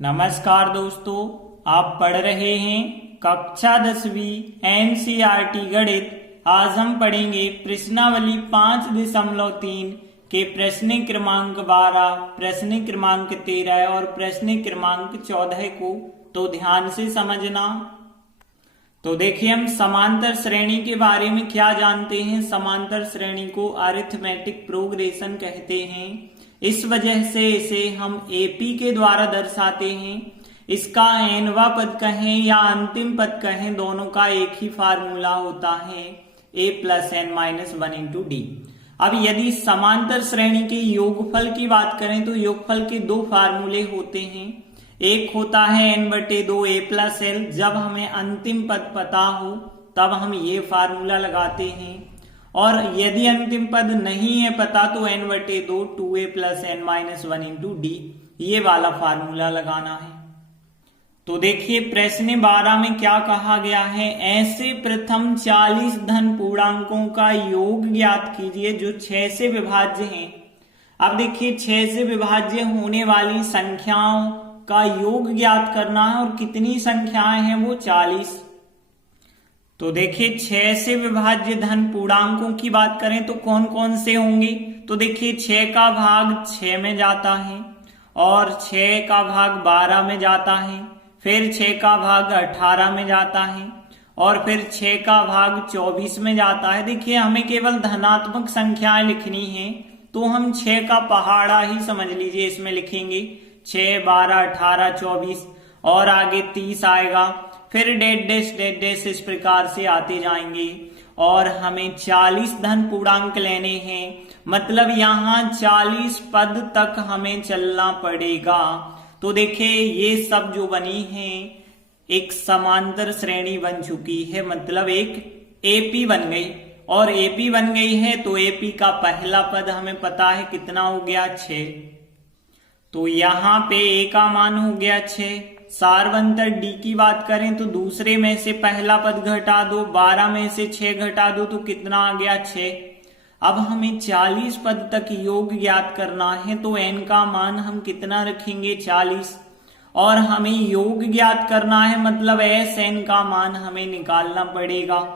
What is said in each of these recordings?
नमस्कार दोस्तों, आप पढ़ रहे हैं कक्षा 10वीं एनसीईआरटी गणित। आज हम पढ़ेंगे प्रश्नावली 5.3 के प्रश्न क्रमांक 12, प्रश्न क्रमांक 13 और प्रश्न क्रमांक 14 को। तो ध्यान से समझना। तो देखिए, हम समांतर श्रेणी के बारे में क्या जानते हैं। समांतर श्रेणी को अरिथमेटिक प्रोग्रेशन कहते हैं। इस वजह से इसे हम एपी के द्वारा दर्शाते हैं। इसका एनवा पद कहें या अंतिम पद कहें, दोनों का एक ही फार्मूला होता है, a plus n minus 1 into d. अब यदि समांतर श्रेणी के योगफल की बात करें तो योगफल के दो फार्मूले होते हैं। एक होता है n/2 a प्लस एल। जब हमें अंतिम पद पता हो तब हम ये फार्मूला लगाते हैं, और यदि अंतिम पद नहीं है पता तो n/2 2a plus n minus 1 into d, ये वाला फार्मूला लगाना है। तो देखिए, प्रश्न 12 में क्या कहा गया है। ऐसे प्रथम 40 धन पूर्णांकों का योग ज्ञात कीजिए जो 6 से विभाज्य हैं। अब देखिए, 6 से विभाज्य होने वाली संख्याओं का योग ज्ञात करना है, और कितनी संख्याएं हैं वो 40। तो देखिए, 6 से विभाज्य धन पूर्णांकों की बात करें तो कौन कौन से होंगे। तो देखिए, 6 का भाग 6 में जाता है, और 6 का भाग 12 में जाता है, फिर 6 का भाग 18 में जाता है, और फिर 6 का भाग 24 में जाता है। देखिए, हमें केवल धनात्मक संख्याएं लिखनी है, तो हम 6 का पहाड़ा ही समझ लीजिए, इसमें लिखेंगे 6, 12, 18, 24 और आगे 30 आएगा, फिर डेड डैश इस प्रकार से आते जाएंगे। और हमें 40 धन पूर्णांक लेने हैं, मतलब यहाँ 40 पद तक हमें चलना पड़ेगा। तो देखिए, ये सब जो बनी है एक समांतर श्रेणी बन चुकी है, मतलब एक एपी बन गई। और एपी बन गई है तो एपी का पहला पद हमें पता है कितना हो गया, 6। तो यहाँ पे ए का मान हो गया 6। सारवंतर डी की बात करें तो दूसरे में से पहला पद घटा दो, 12 में से 6 घटा दो तो कितना आ गया, 6। अब हमें 40 पद तक योग ज्ञात करना है, तो एन का मान हम कितना रखेंगे, 40। और हमें योग ज्ञात करना है, मतलब एस एन का मान हमें निकालना पड़ेगा।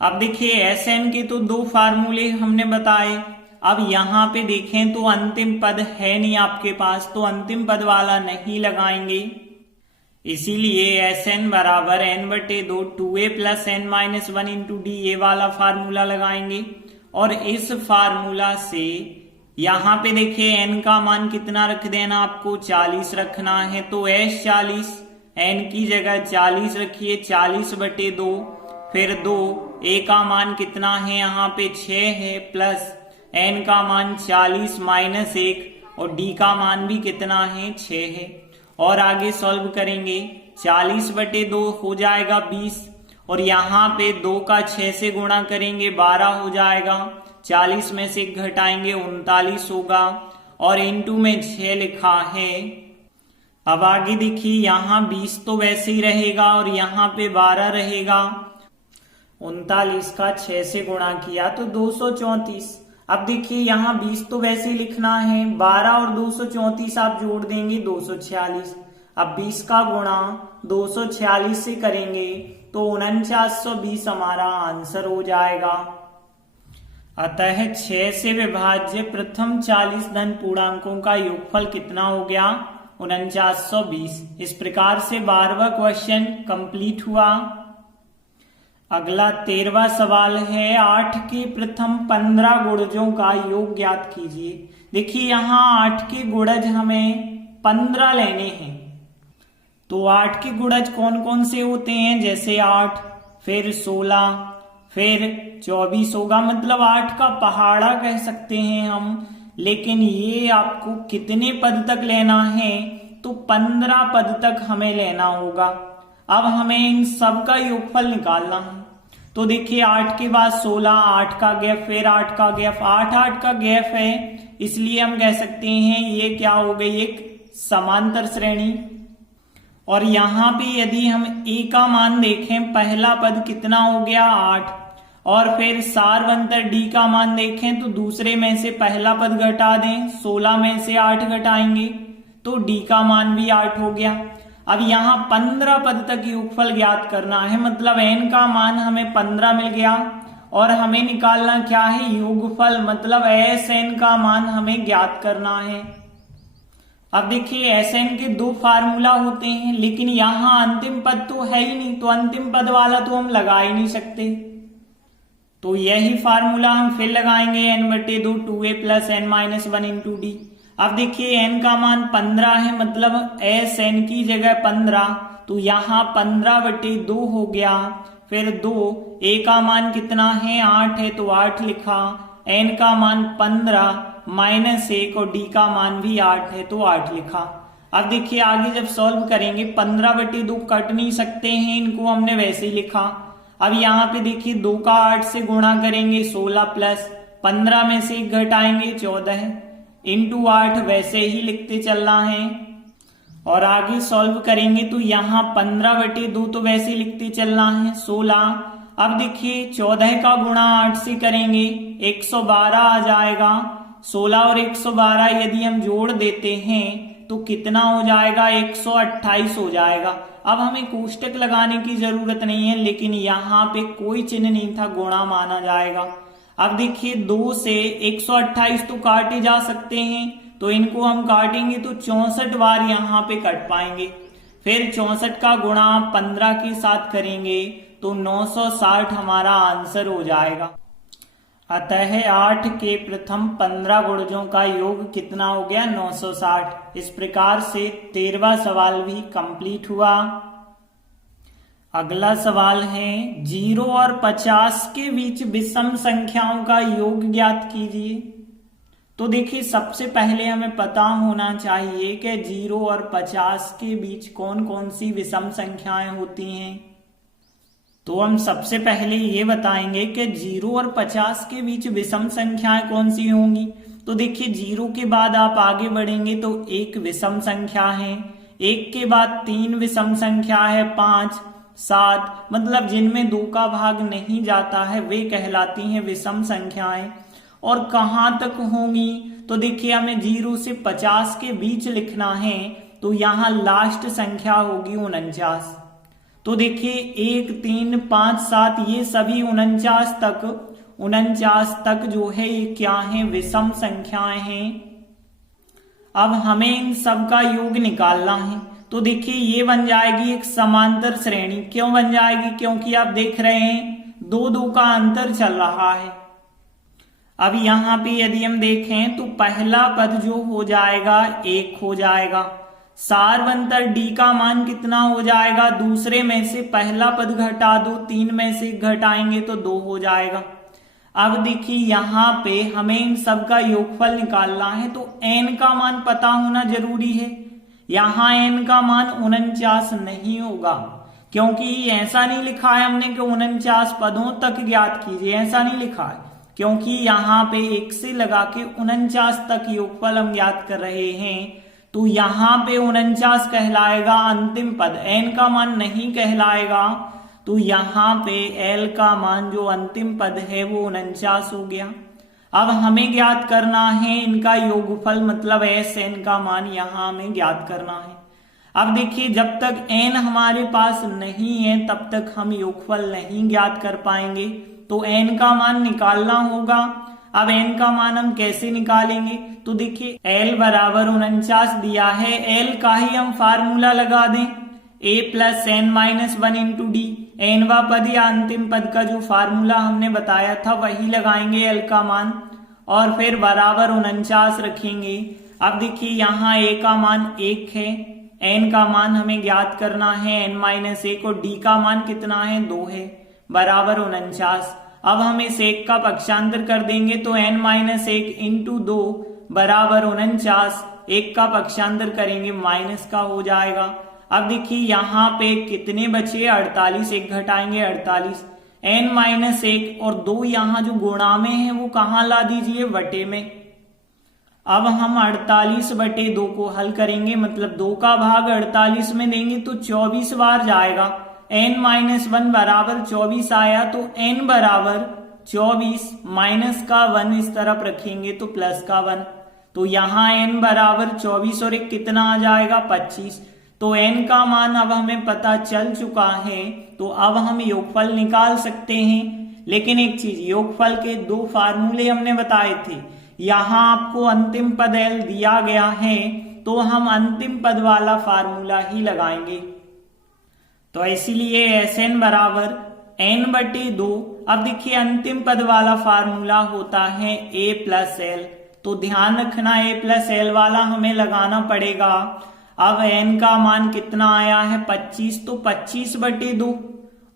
अब देखिए, एस एन के तो दो फार्मूले हमने बताए। अब यहाँ पे देखें तो अंतिम पद है नहीं आपके पास, तो अंतिम पद वाला नहीं लगाएंगे। इसीलिए एस एन बराबर n/2 2a plus n minus 1 into d, ये वाला फार्मूला लगाएंगे। और इस फार्मूला से यहाँ पे देखिए n का मान कितना रख देना, आपको 40 रखना है। तो s 40, n की जगह 40 रखिए, 40/2 फिर 2, a का मान कितना है यहाँ पे 6 है, प्लस n का मान 40 माइनस 1, और d का मान भी कितना है, 6 है। और आगे सॉल्व करेंगे, 40/2 हो जाएगा 20, और यहाँ पे 2 का 6 से गुणा करेंगे 12 हो जाएगा, 40 में से घटाएंगे 39 होगा, और इंटू में 6 लिखा है। अब आगे देखिए, यहाँ 20 तो वैसे ही रहेगा और यहाँ पे 12 रहेगा। 39 का 6 से गुणा किया तो 234। अब देखिए, यहाँ 20 तो वैसे ही लिखना है, 12 और 234 आप जोड़ देंगे 246। अब 20 का गुणा 246 से करेंगे तो 4920 हमारा आंसर हो जाएगा। अतः 6 से विभाज्य प्रथम 40 धन पूर्णांकों का योगफल कितना हो गया, 4920। इस प्रकार से 12वां क्वेश्चन कंप्लीट हुआ। अगला 13वां सवाल है, 8 के प्रथम 15 गुणजों का योग ज्ञात कीजिए। देखिए, यहाँ 8 के गुणज हमें 15 लेने हैं। तो 8 के गुणज कौन कौन से होते हैं, जैसे 8, फिर 16, फिर 24 होगा, मतलब 8 का पहाड़ा कह सकते हैं हम। लेकिन ये आपको कितने पद तक लेना है, तो 15 पद तक हमें लेना होगा। अब हमें इन सब का योगफल निकालना है। तो देखिए, 8 के बाद 16, 8 का गैप, फिर 8 का गैप, 8 का गैप है, इसलिए हम कह सकते हैं ये क्या हो गई, एक समांतर श्रेणी। और यहाँ पे यदि हम a का मान देखें, पहला पद कितना हो गया, 8, और फिर सारवंतर d का मान देखें तो दूसरे में से पहला पद घटा दें, 16 में से 8 घटाएंगे तो डी का मान भी 8 हो गया। अब यहाँ 15 पद तक योगफल ज्ञात करना है, मतलब n का मान हमें 15 मिल गया और हमें निकालना क्या है, योगफल, मतलब Sn का मान हमें ज्ञात करना है। अब देखिए Sn के दो फार्मूला होते हैं, लेकिन यहाँ अंतिम पद तो है ही नहीं, तो अंतिम पद वाला तो हम लगा ही नहीं सकते, तो यही फार्मूला हम फिर लगाएंगे n/2 2a + n - 1 × d। अब देखिए n का मान 15 है, मतलब Sn की जगह 15, तो यहाँ 15/2 हो गया, फिर 2, a का मान कितना है 8 है तो 8 लिखा, n का मान 15 -1 और d का मान भी 8 है तो 8 लिखा। अब देखिए आगे जब सॉल्व करेंगे 15/2 कट नहीं सकते हैं, इनको हमने वैसे ही लिखा। अब यहाँ पे देखिए 2 का 8 से गुणा करेंगे 16 प्लस 15 में से 1 घटाएंगे 14 इंटू 8 वैसे ही लिखते चलना है। और आगे सॉल्व करेंगे तो यहाँ 15/2 तो वैसे ही लिखते चलना है 16। अब देखिए 14 का गुणा 8 से करेंगे 112 आ जाएगा। 16 और 112 यदि हम जोड़ देते हैं तो कितना हो जाएगा, 128 हो जाएगा। अब हमें कोष्टक लगाने की जरूरत नहीं है, लेकिन यहाँ पे कोई चिन्ह नहीं था, गुणा माना जाएगा। अब देखिए 2 से 128 तो काटे जा सकते हैं, तो इनको हम काटेंगे तो 64 बार यहाँ पे कट पाएंगे। फिर 64 का गुणा 15 के साथ करेंगे तो 960 हमारा आंसर हो जाएगा। अतः 8 के प्रथम 15 गुणजों का योग कितना हो गया, 960। इस प्रकार से 13वां सवाल भी कंप्लीट हुआ। अगला सवाल है 0 और 50 के बीच विषम संख्याओं का योग ज्ञात कीजिए। तो देखिए सबसे पहले हमें पता होना चाहिए कि 0 और 50 के बीच कौन कौन सी विषम संख्याएं होती हैं। तो हम सबसे पहले ये बताएंगे कि 0 और 50 के बीच विषम संख्याएं कौन सी होंगी। तो देखिए 0 के बाद आप आगे बढ़ेंगे तो 1 विषम संख्या है, 1 के बाद 3 विषम संख्या है, 5, 7, मतलब जिनमें 2 का भाग नहीं जाता है वे कहलाती हैं विषम संख्याएं। और कहां तक होंगी, तो देखिए हमें 0 से 50 के बीच लिखना है, तो यहाँ लास्ट संख्या होगी 49। तो देखिए 1, 3, 5, 7 ये सभी 49 तक जो है ये क्या है, विषम संख्याएं हैं। अब हमें इन सब का योग निकालना है। तो देखिए ये बन जाएगी एक समांतर श्रेणी। क्यों बन जाएगी, क्योंकि आप देख रहे हैं 2 का अंतर चल रहा है। अब यहाँ पे यदि हम देखें तो पहला पद जो हो जाएगा 1 हो जाएगा। सारवंतर डी का मान कितना हो जाएगा, दूसरे में से पहला पद घटा दो, 3 में से घटाएंगे तो 2 हो जाएगा। अब देखिए यहाँ पे हमें इन सब का योगफल निकालना है, तो n का मान पता होना जरूरी है। यहाँ n का मान 49 नहीं होगा, क्योंकि ऐसा नहीं लिखा है हमने कि 49 पदों तक ज्ञात कीजिए, ऐसा नहीं लिखा है, क्योंकि यहाँ पे 1 से लगा के 49 तक योगफल हम ज्ञात कर रहे हैं। तो यहाँ पे 49 कहलाएगा अंतिम पद, n का मान नहीं कहलाएगा। तो यहाँ पे l का मान जो अंतिम पद है वो 49 हो गया। अब हमें ज्ञात करना है इनका योगफल, मतलब Sn का मान यहाँ हमें ज्ञात करना है। अब देखिए जब तक n हमारे पास नहीं है तब तक हम योगफल नहीं ज्ञात कर पाएंगे, तो n का मान निकालना होगा। अब n का मान हम कैसे निकालेंगे, तो देखिए l बराबर 49 दिया है, l का ही हम फार्मूला लगा दें, a + n - 1 × d। nवा पद या अंतिम पद का जो फार्मूला हमने बताया था वही लगाएंगे l का मान, और फिर बराबर 49 रखेंगे। अब देखिए यहाँ a का मान 1 है, n का मान हमें ज्ञात करना है n - 1, और d का मान कितना है 2 है, बराबर 49। अब हम इस 1 का पक्षांतर कर देंगे तो n - 1 × 2 बराबर 49, 1 का पक्षांतर करेंगे माइनस का हो जाएगा। अब देखिए यहाँ पे कितने बचे, 48, 1 घटाएंगे 48, n - 1 और 2 यहाँ जो गुणा में है वो कहाँ ला दीजिए, बटे में। अब हम 48/2 को हल करेंगे, मतलब 2 का भाग 48 में देंगे तो 24 बार जाएगा, n - 1 बराबर 24 आया, तो n बराबर 24 माइनस का 1 इस तरफ रखेंगे तो प्लस का 1, तो यहाँ n बराबर 24 और एक कितना आ जाएगा 25। तो n का मान अब हमें पता चल चुका है, तो अब हम योगफल निकाल सकते हैं। लेकिन एक चीज, योगफल के दो फार्मूले हमने बताए थे। यहाँ आपको अंतिम पद l दिया गया है, तो हम अंतिम पद वाला फार्मूला ही लगाएंगे। तो इसीलिए Sn बराबर n/2। अब देखिए अंतिम पद वाला फार्मूला होता है a प्लस l, तो ध्यान रखना a प्लस l वाला हमें लगाना पड़ेगा। अब n का मान कितना आया है 25, तो 25/2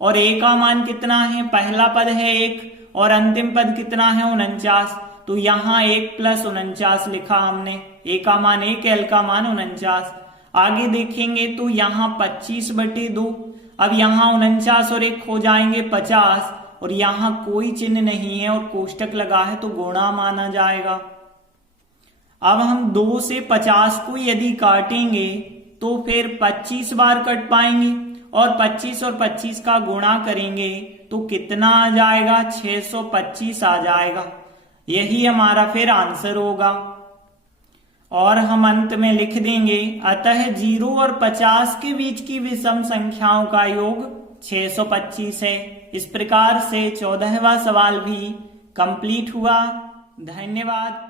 और a का मान कितना है, पहला पद है 1 और अंतिम पद कितना है 49, तो यहाँ 1 प्लस 49 लिखा हमने। a का मान 1, l का मान 49। आगे देखेंगे तो यहाँ 25/2, अब यहाँ 49 और 1 हो जाएंगे 50 और यहाँ कोई चिन्ह नहीं है और कोष्टक लगा है तो गुणा माना जाएगा। अब हम 2 से 50 को यदि काटेंगे तो फिर 25 बार कट पाएंगे और 25 और 25 का गुणा करेंगे तो कितना आ जाएगा 625 आ जाएगा। यही हमारा फिर आंसर होगा। और हम अंत में लिख देंगे अतः 0 और 50 के बीच की विषम संख्याओं का योग 625 है। इस प्रकार से 14वां सवाल भी कंप्लीट हुआ। धन्यवाद।